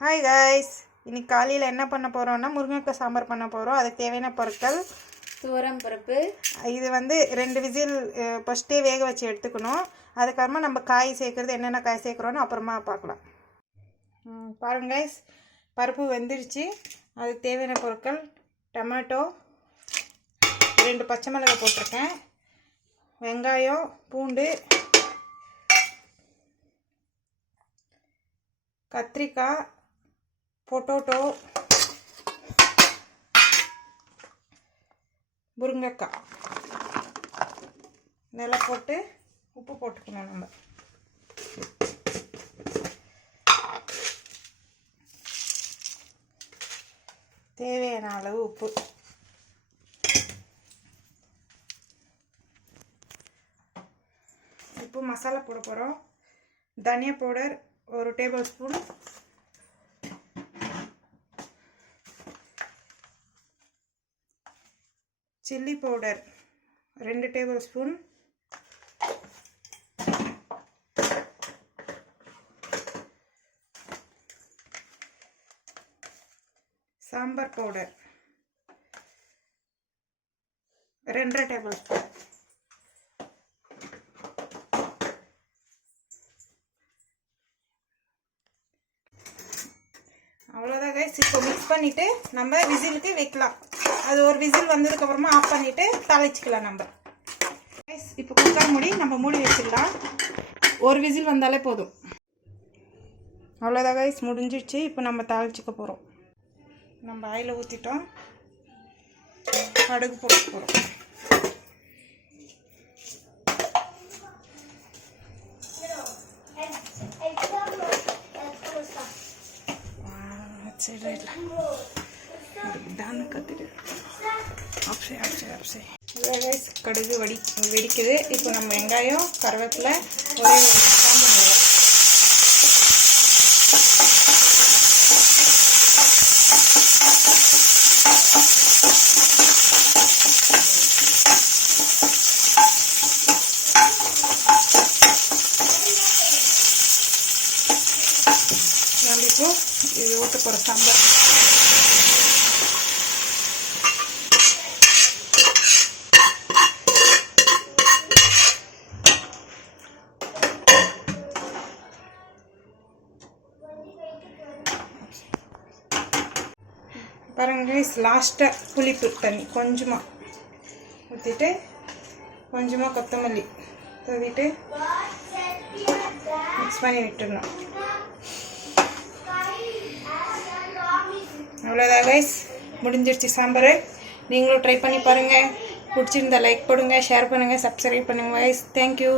Hi guys, இன்னைக்கு காலையில் என்ன பண்ண போகிறோம்னா முருங்கைக்காய் சாம்பார் பண்ண போகிறோம். அதுக்கு தேவையான பொருட்கள்: துவரம் பருப்பு. இது 2 விசில் ஃபஸ்ட்டே வேக வச்சு எடுத்துக்கணும். அதுக்கப்புறமா நம்ம காய் சேர்க்குறது என்னென்ன காய் சேர்க்குறோன்னு அப்புறமா பார்க்கலாம். பாருங்க கைஸ், பருப்பு வெந்துருச்சு. அதுக்கு தேவையான பொருட்கள்: டொமேட்டோ, 2 பச்சை மிளகாய் போட்டிருக்கேன், வெங்காயம், பூண்டு, கத்திரிக்காய், பொட்டோட்டோ, முருங்கைக்காய் இதெல்லாம் போட்டு உப்பு போட்டுக்கணும். நம்ம தேவையான அளவு உப்பு. இப்போ மசாலா போட போகிறோம். தனியா powder 1 table spoon, chilli powder 2 table spoon, sambar powder 2 table spoon. அவ்வளோதான் கைஸ். இப்போ மிக்ஸ் பண்ணிவிட்டு நம்ம விசிலுக்கு வைக்கலாம். அது ஒரு விசில் வந்ததுக்கப்புறமா ஆஃப் பண்ணிவிட்டு தாளிச்சிக்கலாம் நம்ம. கைஸ், இப்போ குக்கர் மூடி நம்ம மூடி வச்சிடலாம். ஒரு விசில் வந்தாலே போதும். அவ்வளோதான் கைஸ், முடிஞ்சிடுச்சு. இப்போ நம்ம தாளிச்சிக்க போகிறோம். நம்ம ஆயில் ஊற்றிட்டோம், கடுகு போட்டு போகிறோம். கடுகு வெடிக்குது. இப்போ நம்ம வெங்காயம், கருவேப்பிலை, ஒரே சாம்பார் நம்ம இப்போ இது ஊற்ற போகிற சாம்பார். பாருங்க லாஸ்ட்டாக புளிப்பு தண்ணி கொஞ்சமாக ஊற்றிட்டு, கொஞ்சமாக கொத்தமல்லி தூவிட்டு மிக்ஸ் பண்ணி விட்டுடணும். அவ்வளோதான் கைஸ், முடிஞ்சிருச்சு சாம்பார். நீங்களும் ட்ரை பண்ணி பாருங்கள். பிடிச்சிருந்தா லைக் போடுங்க, ஷேர் பண்ணுங்கள், சப்ஸ்கிரைப் பண்ணுங்கள் கைஸ். தேங்க்யூ.